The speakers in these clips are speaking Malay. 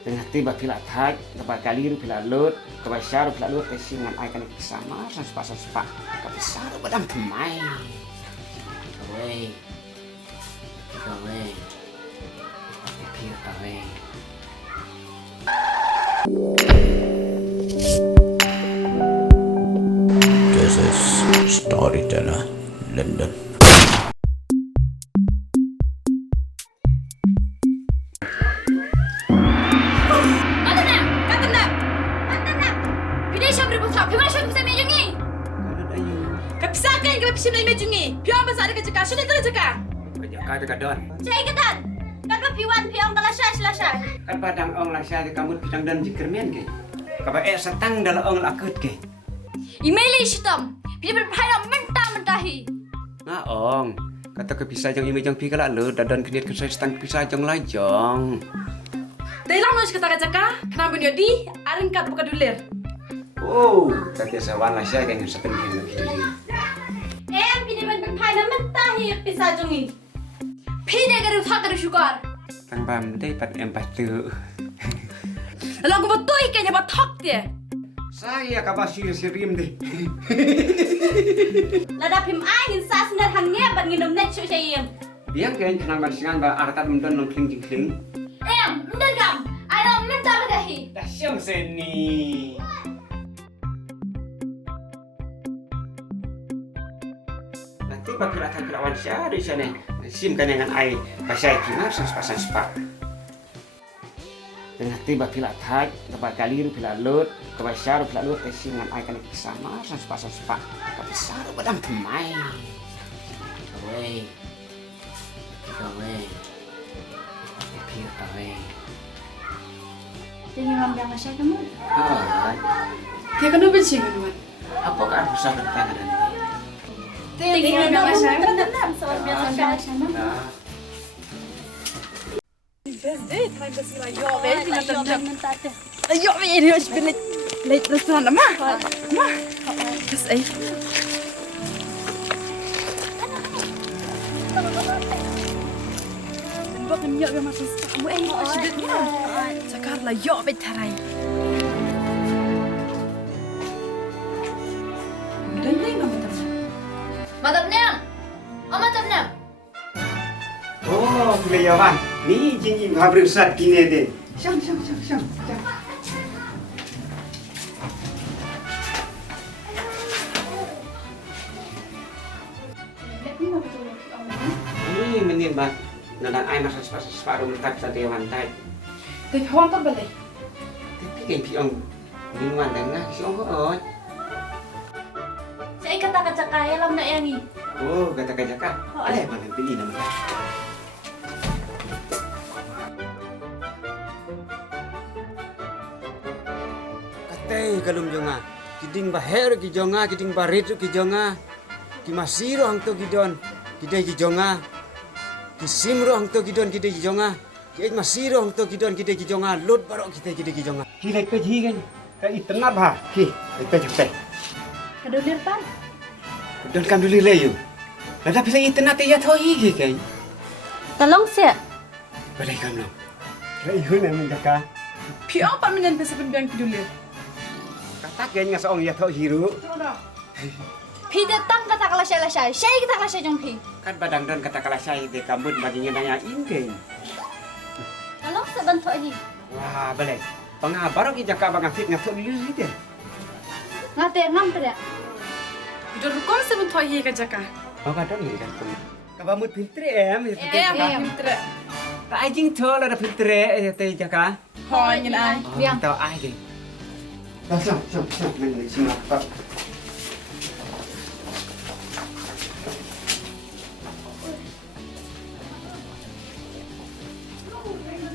Dengan tiba pila thai, kepada kaliru pila lut, kepada syaru pila lut, dengan aikan sama, sans sepak, kepada syaru badam temai. Away, away, pila away. This is Storyteller London. Pisah na imajungi. Piang basa ada kecekah, sudah tercekah. Kajaka dekat don. Cai ketan. Kan piwan piang kalasai selasai. Kan padang ong lasya di kamu pisang dan jikermen ke. Kaba setang dalam ong lakut ke. Imeli shitam. Bila berpahaya mentah-mentahi. Nah ong, kata ke pisah jong ime jong pi kala lu dadan keniat ke setang pisah jong lajong. Dalam nus kata kecekah, kenapa dia di aringkat buka dulir. Oh, kata sawan lasya kan setang lagi. Bila berpahaya mentahi pisah jongi. Pide garu thak garu syukur. Tang bam dei pat empat tu. Lalu aku betul ikannya batok dia. Saya kaba sirim deh. Lada pim angin sa senar hangnya ban nginum net su sayem. Biang kain kenang bansingan ba artat mendon nong kling jingkling. Ndan kam. Ada mentah mentahi. Dah siang seni. Nanti bakal akan kelawan siapa di sana. Sim kan dengan ai pasai kina sans sepak. Dengan tiba pila thai, kepada kaliru pila lut, kepada syaru pila lut, dengan ai kan sama sans sepak. Kepada syaru badam temai. Away, away, pila away. Jadi mam yang asal kamu. Ah, Dia kan udah bersih kan. apakah aku sangat tangan nanti? Tinggal yang asal. Tenang, soal biasa yang asal. Birthday, time to see like jag vet inte att jag vet hur jag spelar lite restaurang ma. Yes, ay. Bakın jag vill massa kamu asbidnya. Sakarla jag vet tarai. Dan ni Madam Nyam. Madam Nyam. Oh, Kuliawan. Ni jinjing habis besar kini deh. Syang. Ini menit bang. Nadang ay masa separuh mentak sa dewan tay. Det har inte beli. Tapi kayak piong minuman tengah si ong hoot. Saya kata-kata kaya lam na yangi. Oh, kata kajaka. Alay, mana beli naman. Katay kalum jonga. Kiding baher ki jonga, kiding barit ki jonga. Ki masiro ang to gidon. Kidai ki jonga. Ki simro ang to gidon kidai ki jonga. Ki masiro ang to gidon kidai ki jonga. Lot barok kita kidai ki jonga. Ki lek pe ji kan. Ka itna bah. Ki, pe jepte. Kadulir pan. Don kam dulu leyu. Lada pila itna te ya thoi ki kai. Talong siya. Balai kam lo. Leyu na menjaka. Piang pa minyan pa sa pembiang kadulir. Kata kayaknya seorang ya thoi hiru. Pi datang kata kalasya-lasya. Saya kita kalasya jong pi. Kan badang don kata kala saya de kambut baginya nanya ingke. Talong sa banto ini. Wah, balai. Pengabar ki jaka bang afit ngatuk dulu gitu. Ngate ngam pada. Udah rukun sebentar hier ke Jaka. Oh, kadang ni kan. Kabamut pintre em. Pintre. Tak ajing thol ada pintre te jaka. Har ingen ej. Biang. Tahu ai deh. Langsung, men sini apa.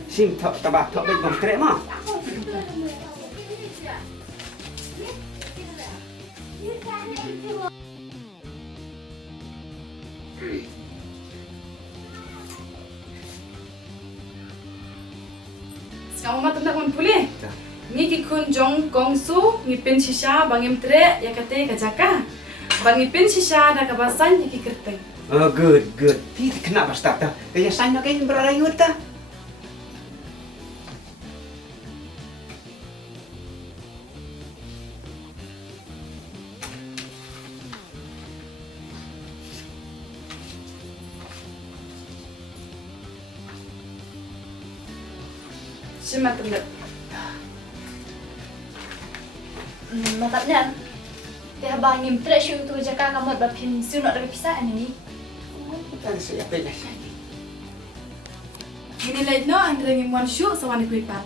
Sim thọ tabak thọ bên vòng tre mà. Sekarang mama tanda kon pulih. Ni kun jong gongsu ngipin shisha bangim tre ya kate ke Jaka. Bang ngipin shisha da kabasan ya kerteng. Oh, good. Ti kenapa start dah? Kaya sana kayak berarayut dah. Siapa tanda? Matapnya. Teh bangim tre syu tu jaka kamot bapin siu nak pisah ni. Kita saya pegang saja. Ini lain no Andre ngimuan syuk sawan kuipat.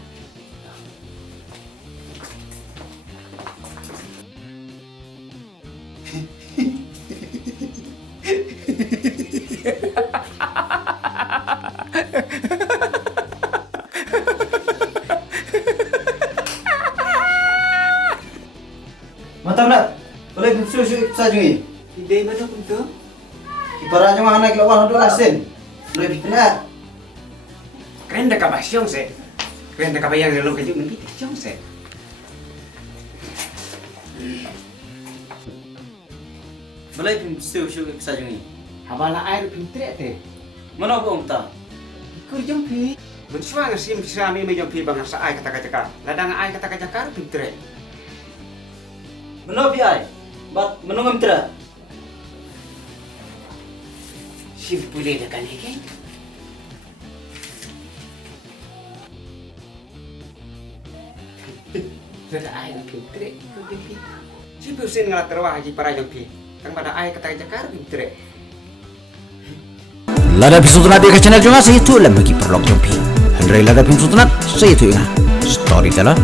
Mantap nak. Boleh susu saja ni. Ide mana pun tu? Ibarat cuma anak lawan ada lasen. Boleh benar. Keren dah kabar siang se. Keren dah kabar yang lalu kerja nanti siang se. Boleh susu saja ni. Habala air pintre te. Mana aku minta? Kur jompi. Mensuang sim sami me jompi bang sa ai kata kata. Ladang ai kata kata pintre. Mana biai? Bat menunggu mitra. Sim pulih dah kan ini. Ladang ai pintre. Kur jompi. Si pusin ngalat terwah haji para jompi. Kang pada ai kata kata pintre. Lada Pisutunat di channel juga saya itu lagi perlok jompi. Henry Lada Pisutunat saya itu ingat. Storyteller